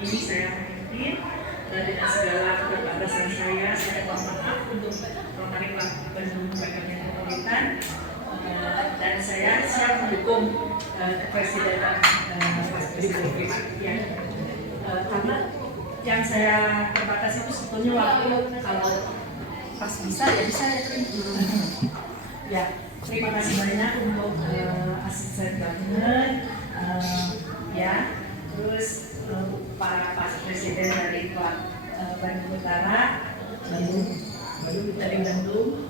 ini saya memimpin dengan segala keterbatasan saya mohon maaf untuk Rotary Club Bandung Metropolitan dan saya siap mendukung kepresidenan Presiden ya. Karena yang saya terbatas itu sebetulnya waktu kalau pas bisa ya bisa ya. Ya, terima kasih banyak untuk asisten governor ya, terus para Pak Presiden dari Bandung Utara, dari Bandung,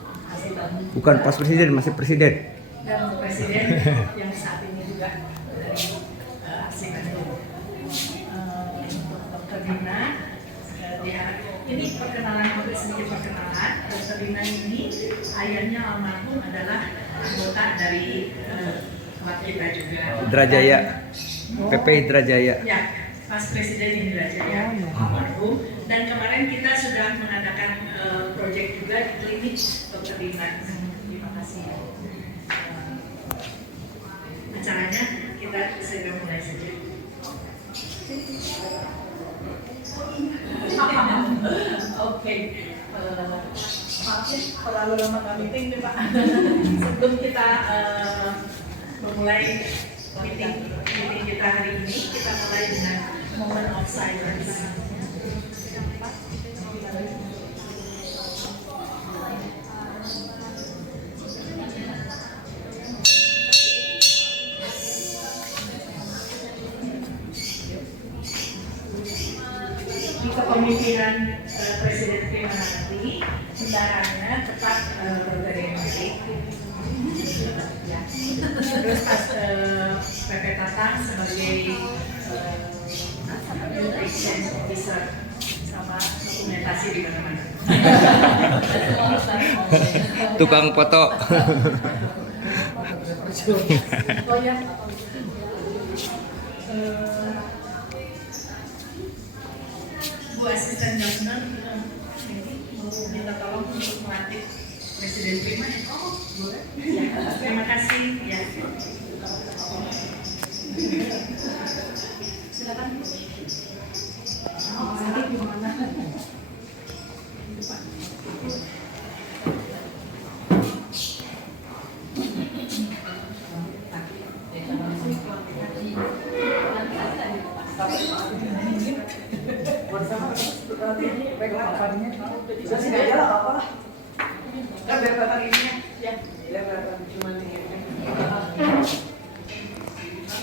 bukan Pas Presiden, masih Presiden. Dan Presiden yang saat ini juga dari asli Bandung. Dr. Dina, ini perkenalan, hampir sedikit perkenalan. Dr. Dina ini ayahnya almarhum adalah anggota dari klub kita juga. Indrajaya, PP Indrajaya. Ya, Pas Presiden Indrajaya almarhum. Dan kemarin kita sudah mengadakan proyek juga di klinik Dr. Dina. Terima kasih. Acaranya kita segera mulai saja. Oke, maaf ya terlalu lama kami meeting nih Pak. Sebelum kita memulai meeting kita hari ini, kita mulai dengan moment of silence. Di kepemimpinan Presiden Prima nanti, bendaharanya tetap Rotary Matic. Ya. Terus pas PP Tatang sebagai exchange officer sama dokumentasi di mana-mana. Tukang foto. Oh ya. Bu Asisten Governor mau minta tolong untuk melantik Presiden Prima ya? Oh, boleh. Ya, terima kasih. Ya. Silakan. Nanti di mana? Di depan.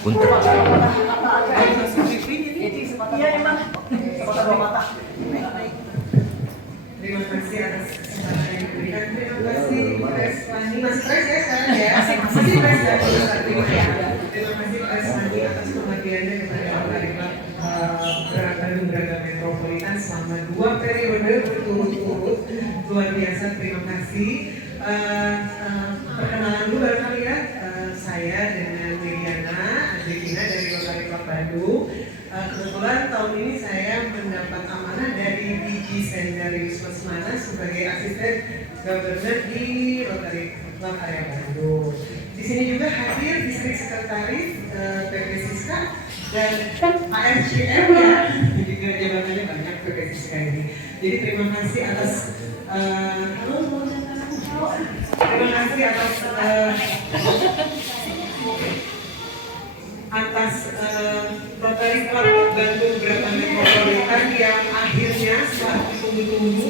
Punten. Iya emang. Terima kasih atas kesempatan yang diberikan. Terima kasih Pres Wandi. Masih Pres ya sekarang ya? Masih Pres ya? Terima kasih Pres Wandi atas pengabdiannya kepada Rotary Club Bandung Braga Metropolitan selama 2 periode berturut-turut. Luar biasa, terima kasih. Perkenalan dulu barangkali ya. Saya dengan Miriana Adrikina dari Rotary Club Bandung. Kebetulan tahun ini saya mendapat amanah dari DG Sendarius Lesmana sebagai asisten governor di Rotary Club area Bandung. Di sini juga hadir distrik sekretaris PP Siska dan ARCM ya, juga jabatannya banyak PP Siska ini. Jadi terima kasih atas Rotary Club Bandung Braga Metropolitan yang akhirnya setelah ditunggu-tunggu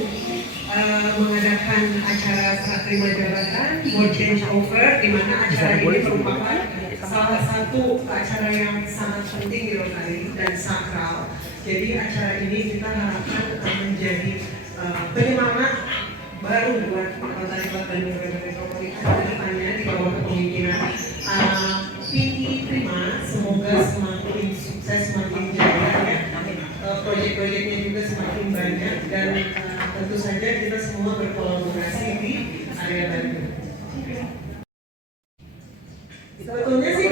mengadakan acara serah terima jabatan board change over, di mana acara ini merupakan salah satu acara yang sangat penting di Rotary dan sakral. Jadi acara ini kita harapkan menjadi penyemangat baru buat Rotary Club Bandung Braga Metropolitan ke depannya di bawah kepemimpinan PI Prima. Semoga semakin sukses, semakin jaya ya. Proyek-proyeknya juga semakin banyak dan tentu saja kita semua berkolaborasi di area Bandung. Sebetulnya sih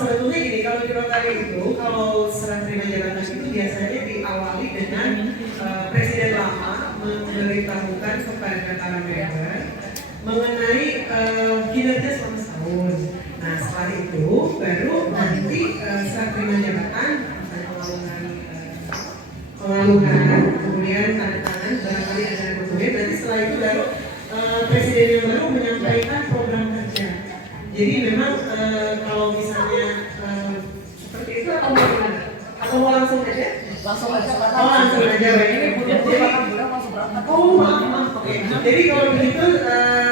sebetulnya gini, kalau di Rotary itu kalau serah terima jabatan itu biasanya diawali dengan Presiden lama memberitahukan kepada para member mengenai kinerja selama setahun. Nah setelah itu baru nanti serah terima jabatan akan mengalami pengaluhan, kemudian tanda tangan, barangkali ada dokumen. Nanti setelah itu baru presiden yang baru menyampaikan program kerja. Jadi memang kalau misalnya seperti itu atau mau gimana? Atau mau langsung aja? Langsung aja. Oh, langsung aja. Baik. Ini Jadi langsung berangkat. oh maaf. Oke. Jadi kalau begitu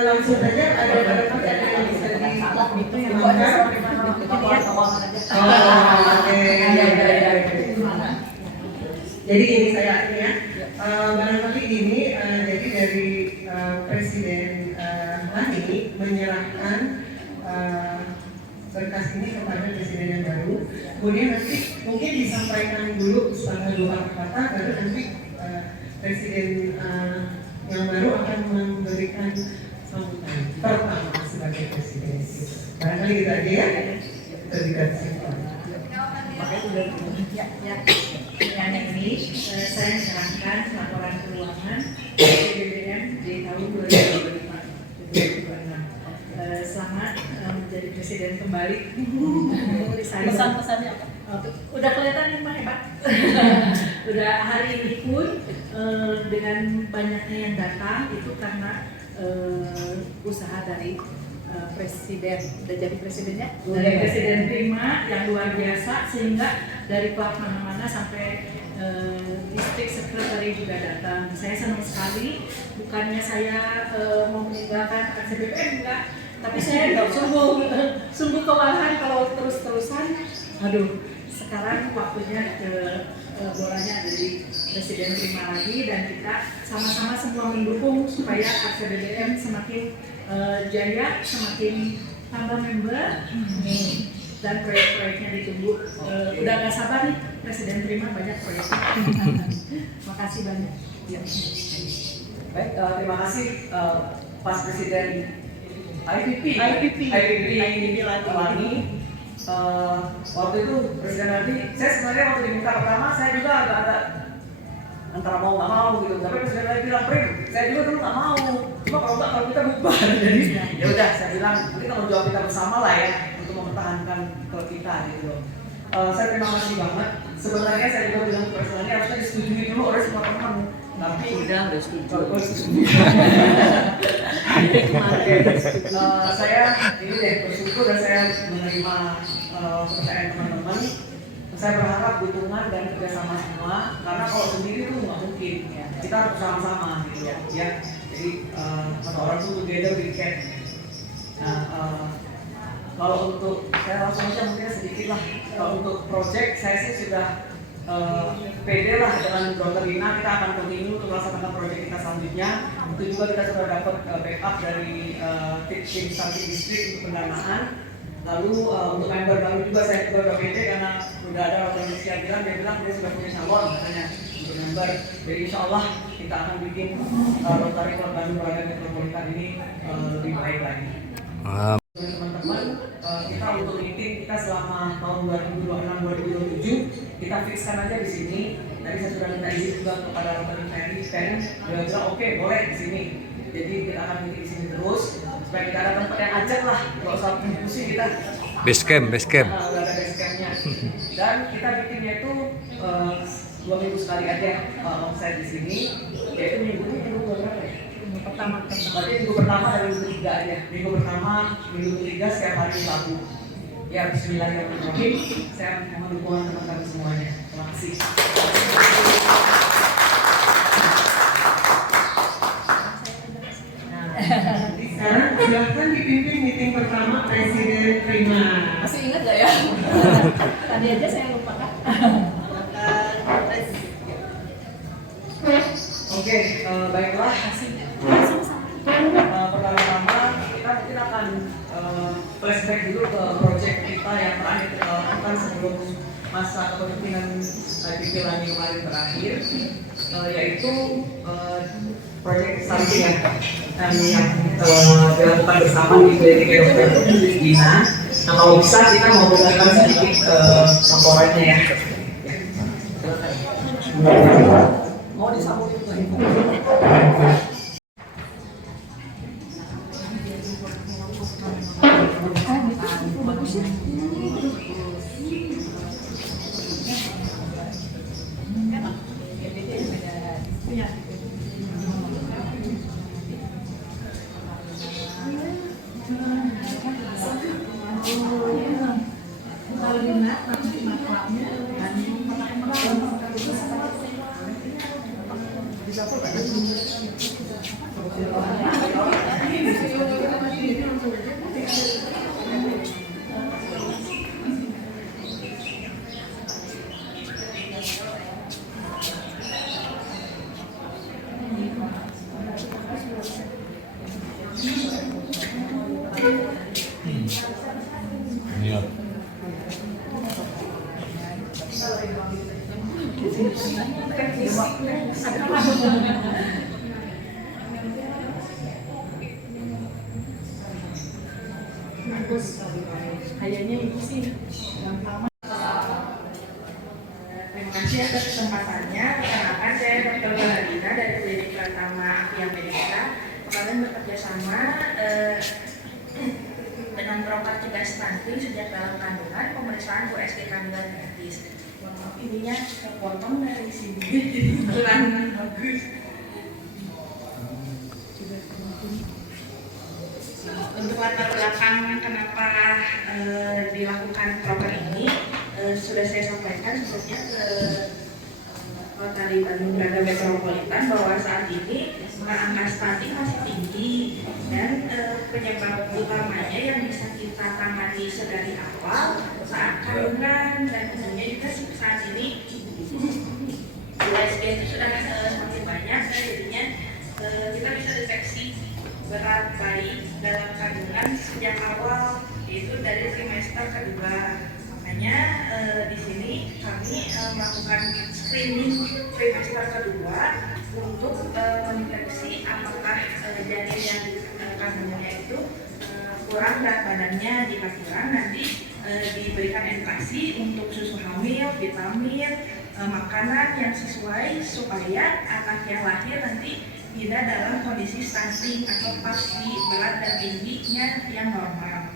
langsung aja ada yang bisa Itu yang ada Jadi ini saya ini ya, barangkali ini jadi dari Presiden Lani menyerahkan berkas ini kepada Presiden yang baru. Kemudian nanti mungkin disampaikan dulu setengah dua kata, baru nanti Presiden yang baru akan memberikan sambutan pertama sebagai Presiden. Barangkali gitu aja ya, kita dikasih. Yang ini saya menyerahkan laporan keuangan BBM di tahun 2025. Selamat menjadi presiden kembali. Pesan-pesannya apa? Udah kelihatan yang hebat. Udah hari ini pun dengan banyaknya yang datang itu karena usaha dari presiden, udah jadi presidennya, dari presiden Prima yang luar biasa, sehingga dari klub mana-mana sampai distrik sekretari juga datang. Saya senang sekali, bukannya saya mau meninggalkan RCBPM enggak, tapi saya sungguh kewalahan kalau terus-terusan. Aduh, sekarang waktunya bolanya dari Presiden Prima lagi, dan kita sama-sama semua mendukung supaya RCBPM semakin jaya, semakin tambah member, dan proyek-proyeknya ditunggu. Udah gak sabar nih, Presiden Prima banyak proyek. Makasih banyak. Ya. Baik, terima kasih Pak Presiden IPP Lani. Waktu itu Presiden Lani, saya sebenarnya waktu diminta pertama saya juga agak antara mau nggak mau gitu, tapi Presiden Lani bilang Prim, saya juga dulu nggak mau, cuma kalau kita bubar. Jadi ya udah, saya bilang nanti tanggung jawab kita bersama lah ya untuk mempertahankan klub kita gitu. Saya terima kasih banget. Sebenarnya saya juga bilang ke Presiden Lani harusnya disetujui dulu oleh semua teman. Tapi udah setuju. Saya ini deh bersyukur dan saya menerima kepercayaan teman-teman. Saya berharap dukungan dan kerjasama semua, karena kalau sendiri tuh nggak mungkin ya. Kita harus bersama-sama gitu ya. Jadi kata orang tuh together we can. Nah, kalau untuk saya langsung aja mungkin sedikit lah. Kalau untuk project saya sih sudah pede lah dengan Dr. Lina, kita akan continue untuk melaksanakan proyek kita selanjutnya. Itu juga kita sudah dapat backup dari tim Santri Distrik untuk pendanaan. Lalu untuk member baru juga saya juga udah pede karena sudah ada organisasi yang bilang, dia sudah punya calon katanya untuk member. Jadi insya Allah kita akan bikin Rotary Club Bandung Braga Metropolitan ini lebih baik lagi. Teman-teman, kita untuk meeting kita selama tahun 2026-2027 kita fixkan aja di sini. Tadi saya sudah minta izin juga kepada Rotary Ferry, dia bilang oke, boleh di sini. Jadi kita akan meeting di sini terus supaya kita ada tempat yang ajak lah, nggak usah pusing kita. Base camp. Udah ada base campnya. Dan kita bikinnya itu 2 minggu sekali aja offsite di sini. Yaitu minggu berapa ya? Berarti minggu pertama dan minggu ketiga aja. Minggu ketiga setiap hari Rabu. Ya, bismillahirrahmanirrahim. Saya mohon dukungan teman-teman semuanya. Terima kasih. Sekarang silahkan dipimpin meeting pertama Presiden Prima. Masih ingat gak ya? Tadi aja saya lupa kan? Oke, baiklah. Pertama-tama kita mungkin akan flashback dulu ke project kita yang terakhir kita lakukan sebelum masa kepemimpinan IPP Lani kemarin berakhir, yaitu project stunting yang dilakukan bersama di Klinik Dokter Dina. Nah, kalau bisa kita mau dengarkan sedikit laporannya ya. Mau disambung itu info. Bagus. Kayaknya itu sih yang sama. Terima kasih atas kesempatannya. Perkenalkan, saya Dr. Baladina dari Klinik Pratama Akia Medica. Kemarin bekerja sama dengan broker cegah stunting sejak dalam kandungan, pemeriksaan USG kandungan gratis. Mohon maaf, ininya terpotong dari sini. Pelan bagus. Untuk latar belakang kenapa dilakukan program ini sudah saya sampaikan sebelumnya ke Rotary Bandung Braga Metropolitan bahwa saat ini angka stunting masih tinggi dan penyebab utamanya yang bisa kita tangani sedari awal saat kandungan, dan tentunya juga saat ini USG itu sudah semakin banyak, dan jadinya kita bisa deteksi berat bayi dalam kandungan sejak awal, yaitu dari trimester kedua. Makanya di sini kami melakukan screening trimester kedua untuk mendeteksi apakah janin yang kandungannya itu kurang berat badannya. Jika kurang, nanti diberikan edukasi untuk susu hamil, vitamin, makanan yang sesuai supaya anak yang lahir nanti tidak dalam kondisi stunting atau pas di berat dan tingginya yang normal.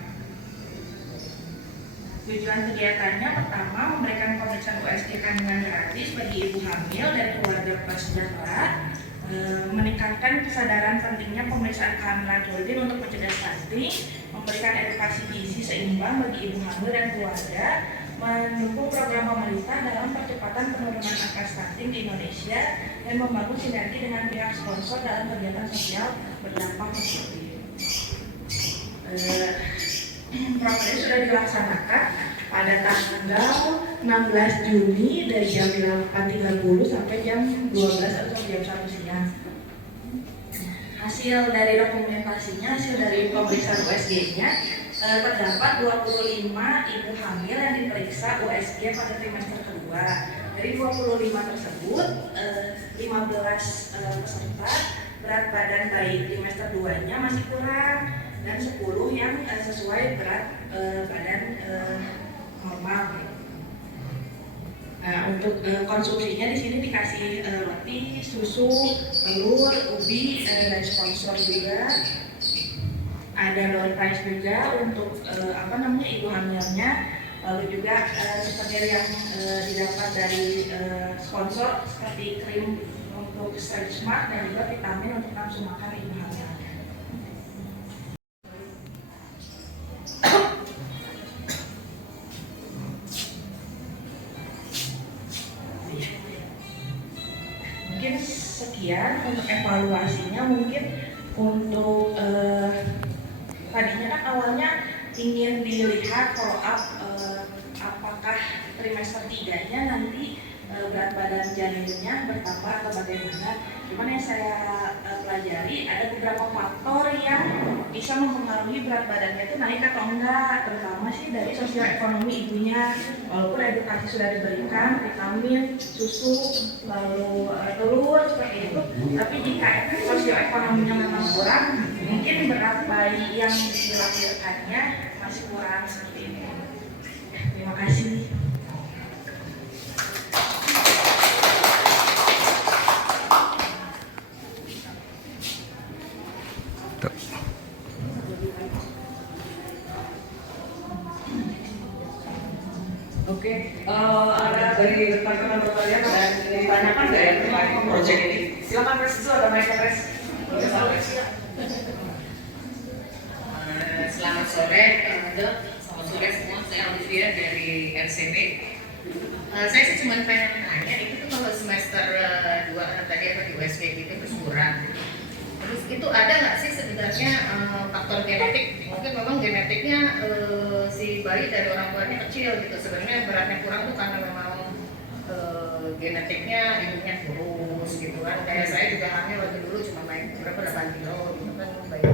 Tujuan kegiatannya pertama, memberikan pemeriksaan USG kandungan gratis bagi ibu hamil dan keluarga prasejahtera, meningkatkan kesadaran pentingnya pemeriksaan kehamilan rutin untuk mencegah stunting, memberikan edukasi gizi seimbang bagi ibu hamil dan keluarga, mendukung program pemerintah dalam percepatan penurunan angka stunting di Indonesia, dan membangun sinergi dengan pihak sponsor dalam kegiatan sosial berdampak positif. Program ini sudah dilaksanakan pada tanggal 16 Juni dari jam 8.30 sampai jam 12 atau jam 1 siang. Hasil dari dokumentasinya, hasil dari pemeriksaan USG-nya, terdapat 25 ibu hamil yang diperiksa USG pada trimester kedua. Dari 25 tersebut, 15 peserta berat badan bayi trimester 2-nya masih kurang, dan 10 yang sesuai berat badan normal. Nah, untuk konsumsinya di sini dikasih roti, susu, telur, ubi, dan sponsor juga. Ada door prize juga untuk ibu hamilnya. Lalu juga seperti yang didapat dari sponsor seperti krim untuk stretch mark dan juga vitamin untuk nafsu makan ibu hamilnya. Mungkin sekian untuk evaluasinya. Mungkin untuk tadinya kan awalnya ingin dilihat follow up apakah trimester 3-nya nanti berat badan janinnya bertambah atau bagaimana. Cuman yang saya pelajari ada beberapa faktor yang bisa mempengaruhi berat badannya itu naik atau enggak, terutama sih dari sosioekonomi ibunya. Walaupun edukasi sudah diberikan, vitamin, susu, lalu telur seperti itu, tapi jika sosioekonominya memang kurang, mungkin berat bayi yang dilahirkannya masih kurang seperti ini. Terima kasih. Oke, ada dari rekan-rekan Rotarian ada ditanyakan nggak ya terkait proyek ini? Silakan Pres, itu ada mic Pres. Selamat sore, selamat sore semua. Saya Olivia dari RCB. Saya sih cuma pengen nanya, itu tuh kalau semester 2 tadi apa di USG itu terus kurang. Terus itu ada nggak sih sebenarnya faktor genetik? Mungkin memang genetiknya si bayi dari orang tuanya kecil gitu. Sebenarnya beratnya kurang tuh karena memang genetiknya ibunya kurus gitu kan. Kayak saya juga hamil waktu dulu cuma naik berapa 8 kilo gitu kan bayi.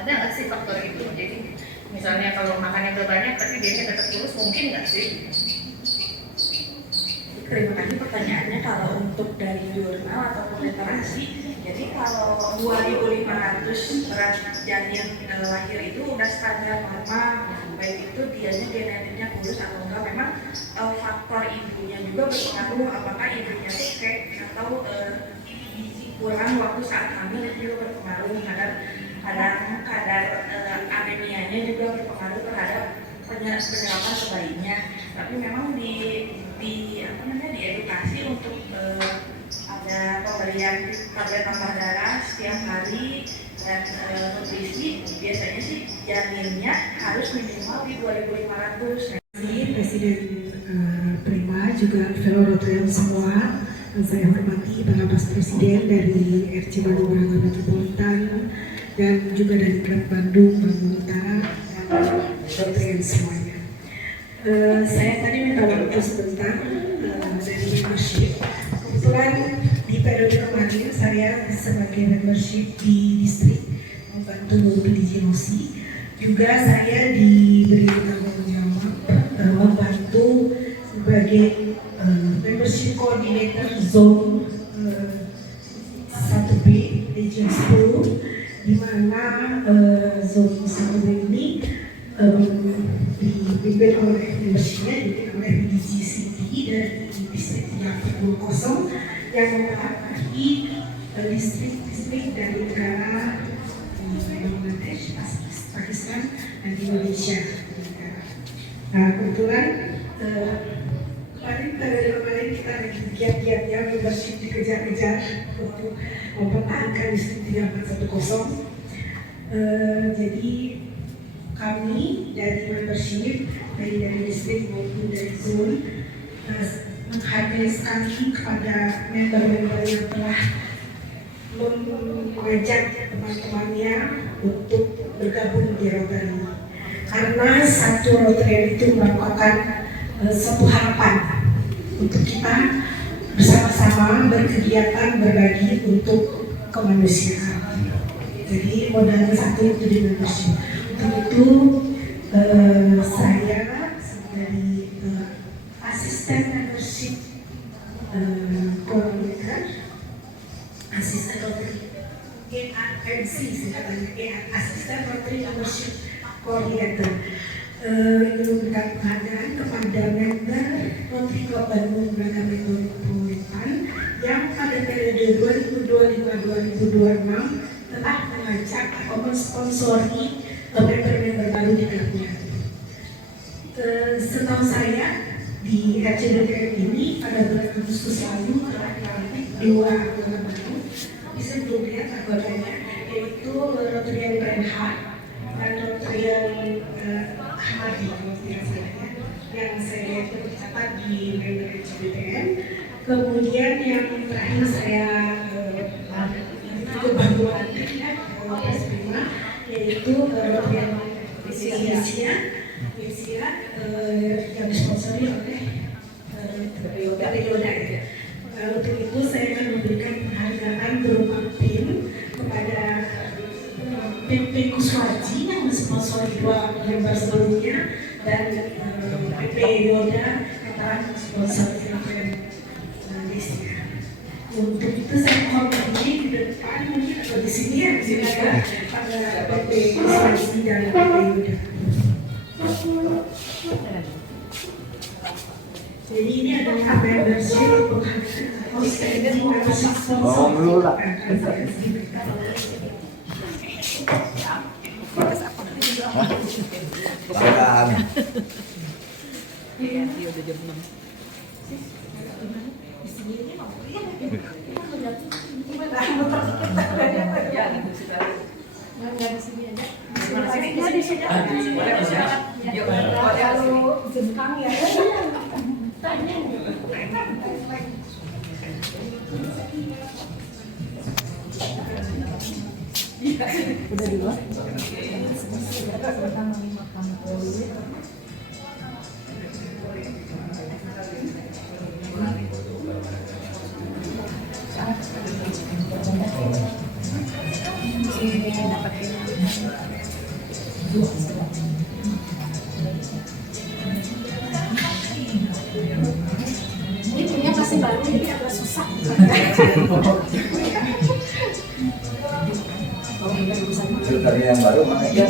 Ada nggak sih faktor itu? Jadi misalnya kalau makannya udah banyak tapi dia tetap kurus, mungkin nggak sih? Terima kasih pertanyaannya. Kalau untuk dari jurnal ataupun literasi, jadi kalau 2.500 berat janin lahir itu udah standar normal, baik itu dianya genetiknya kurus atau enggak. Memang faktor ibunya juga berpengaruh, apakah ibunya tuh kayak atau gizi kurang waktu saat hamil itu juga berpengaruh. Kadar anemianya juga berpengaruh terhadap penyerapan bayinya. Tapi memang diedukasi untuk ada pemberian tablet tambah darah setiap hari dan nutrisi. Biasanya sih janinnya harus minimal di 2.500. Presiden Prima, juga fellow Rotarian semua, saya hormati para pas presiden dari RC Bandung Braga Metropolitan dan juga dari Klub Bandung Utara dan Rotarian semuanya. Saya tadi minta waktu sebentar dari membership. Kebetulan di periode kemarin saya sebagai membership di distrik membantu Nurul di Jinosi. Juga saya diberi tanggung jawab membantu sebagai membership coordinator zone 1B region 10, di mana zone 1B ini dipimpin oleh membershipnya, dipimpin oleh DGCT dari distrik 320 yang memperhatikan distrik-distrik dari negara Bangladesh, Pakistan, dan Indonesia. Nah, kebetulan kemarin kita lagi giat-giatnya membership dikejar-kejar untuk mempertahankan distrik 3410. Jadi kami dari membership dari distrik maupun dari zone menghargai sekali kepada member-member yang telah mengajak teman-temannya untuk bergabung di Rotary. Karena satu Rotary itu merupakan suatu harapan untuk kita bersama-sama berkegiatan berbagi untuk kemanusiaan. Jadi modalnya satu itu di membership. Untuk itu saya dari asisten membership koordinator, asisten Rotary AMC, asisten Rotary membership koordinator, ingin memberikan penghargaan kepada member Rotary Klub Bandung Braga Metropolitan yang pada periode 2025-2026 telah mengajak atau mensponsori member-member baru di klubnya. Setahu saya di RCDPM ini pada bulan Agustus lalu telah dilantik 2 anggota baru. Bisa belum lihat anggotanya, yaitu Rotarian Renhat dan Rotarian Ahmadi, yang saya lihat tercatat di member RCDPM. Kemudian yang terakhir saya itu baru lantik ya, yaitu Rotarian Indonesia yang disponsori oleh Yoda. Untuk itu saya akan memberikan penghargaan berupa pin kepada PP Kuswaji yang mensponsori 2 member sebelumnya dan PP Yoda yang telah mensponsori Indonesia. Untuk itu saya mohon berdiri di depan mungkin atau di sini ya, silakan pada PP Kuswaji dan PP Yoda. Jadi ini adalah membership penghargaan atau standing membership sponsor. Udah di luar? Ini punya Dari yang baru makanya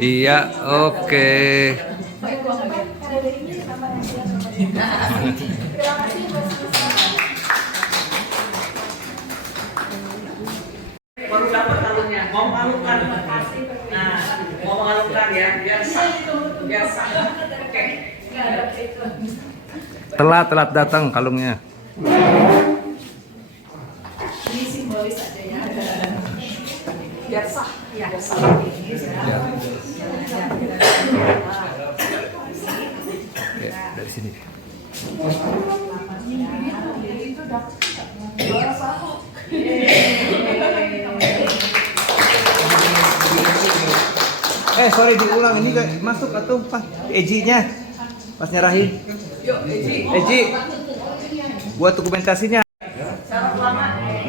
iya, oke. Baru dapat kalungnya, mau mengalungkan. Nah, mau mengalungkan ya, biar sah, biar sah. Oke. Telat datang kalungnya. Ini simbolis aja ya. Biar sah. Ya, Ya, dari sini. Sorry diulang ini gak masuk atau pas Eji-nya pas nyerahin. Yuk, Eji, buat dokumentasinya.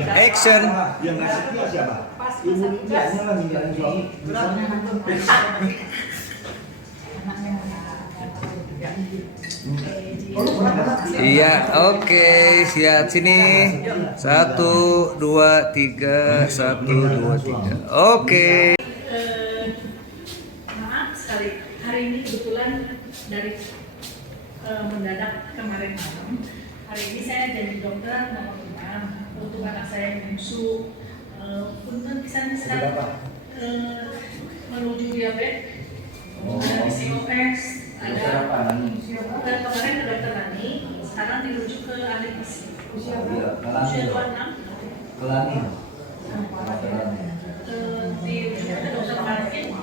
Action. Yang ngasih dia siapa? Ibu Indianya lah ninggalin suami. Iya, oke, siap sini. 1, 2, 3, 1, 2, 3. Oke. Maaf sekali, hari ini kebetulan dari mendadak kemarin malam. Hari ini saya jadi dokter nomor 6 untuk anak saya yang menyusu. Punten bisa menuju diabetes, ada PCOS, ada kemarin ke dokter Nani, sekarang dirujuk ke ahli gizi. Usia 26. Kelani. Dirujuk ke dokter Martin.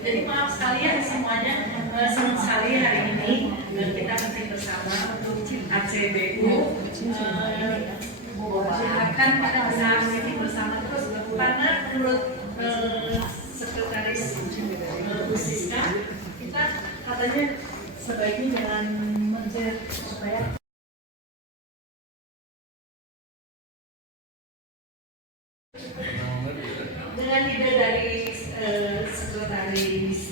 Jadi maaf sekalian semuanya, senang sekali hari ini kita masih bersama untuk ACBU. Silakan pada saat ini bersama terus karena menurut sekretaris Bu Siska, kita katanya sebaiknya jangan men-share supaya dengan ide dari sekretaris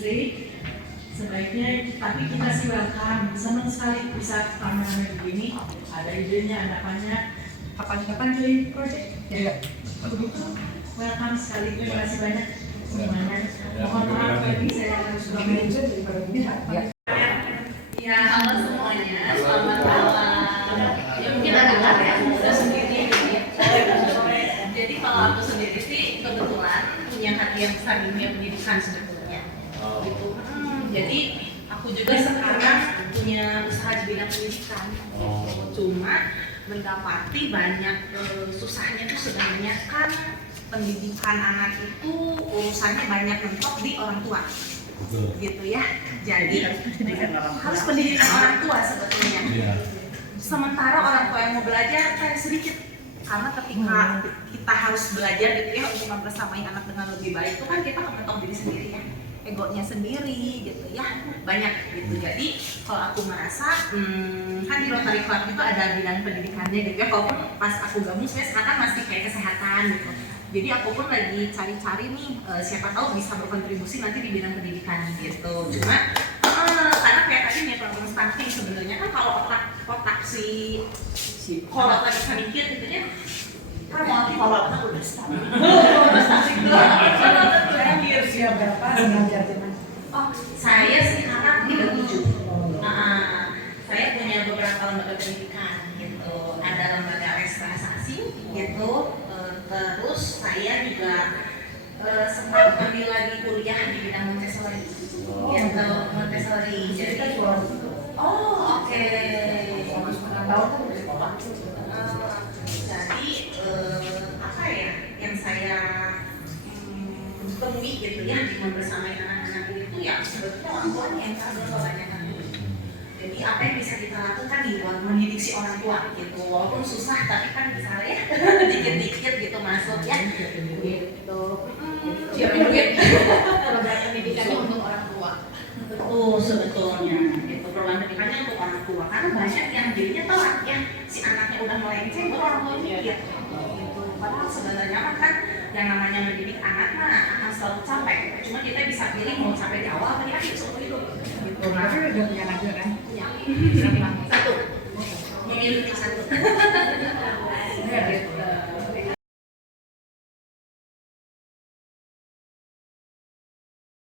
sebaiknya, tapi kita silakan, senang sekali bisa pameran begini, ada idenya, ada banyak. Kapan-kapan join project ya, begitu welcome sekali, terima kasih banyak semuanya. Mohon maaf tadi saya harus mention Ya, halo semuanya, selamat malam. Ya mungkin ada dengar ya, saya sendiri. Jadi kalau aku sendiri sih kebetulan punya hati yang besar di dunia pendidikan sebetulnya. Gitu. Jadi aku juga sekarang punya usaha di bidang pendidikan. Cuma mendapati banyak susahnya tuh sebenarnya kan pendidikan anak itu urusannya banyak mentok di orang tua. Gitu ya. Jadi harus pendidikan orang tua sebetulnya. Sementara orang tua yang mau belajar kayak sedikit, karena ketika kita harus belajar gitu ya untuk mempersamai anak dengan lebih baik itu kan kita mengetok diri sendiri ya, egonya sendiri gitu ya, banyak gitu. Jadi kalau aku merasa kan di Rotary Club itu ada bidang pendidikannya gitu ya, walaupun pas aku gabung saya sekarang masih kayak kesehatan gitu. Jadi aku pun lagi cari-cari nih siapa tahu bisa berkontribusi nanti di bidang pendidikan gitu. Cuma karena kayak tadi nih problem stunting sebenarnya kan kalau otak si kalau lagi bisa mikir gitu ya, kan mau kalau otak udah stunting. Usia berapa mengajar teman? Oh, saya sekarang 37. Saya punya beberapa lembaga pendidikan gitu. Ada lembaga registrasi gitu. Terus saya juga sempat ambil lagi kuliah di bidang Montessori. Gitu, Montessori. Jadi oh, oke. Jadi apa ya yang saya temui gitu ya di membersamai anak-anak ini tuh ya sebetulnya orang tuanya yang sadar kebanyakan. Jadi apa yang bisa kita lakukan nih buat mendidik si orang tua gitu, walaupun susah tapi kan bisa ya dikit-dikit gitu masuk ya gitu. Siapin duit program pendidikannya untuk orang tua. Betul sebetulnya itu program pendidikannya untuk orang tua karena banyak yang jadinya telat ya, si anaknya udah melenceng baru orang tuanya mikir gitu. Padahal sebenarnya kan yang namanya mendidik anak mah akan selalu capek. Cuma kita bisa pilih mau sampai di awal atau di akhir seumur hidup. Gitu. Nah, udah punya anak juga kan? ya.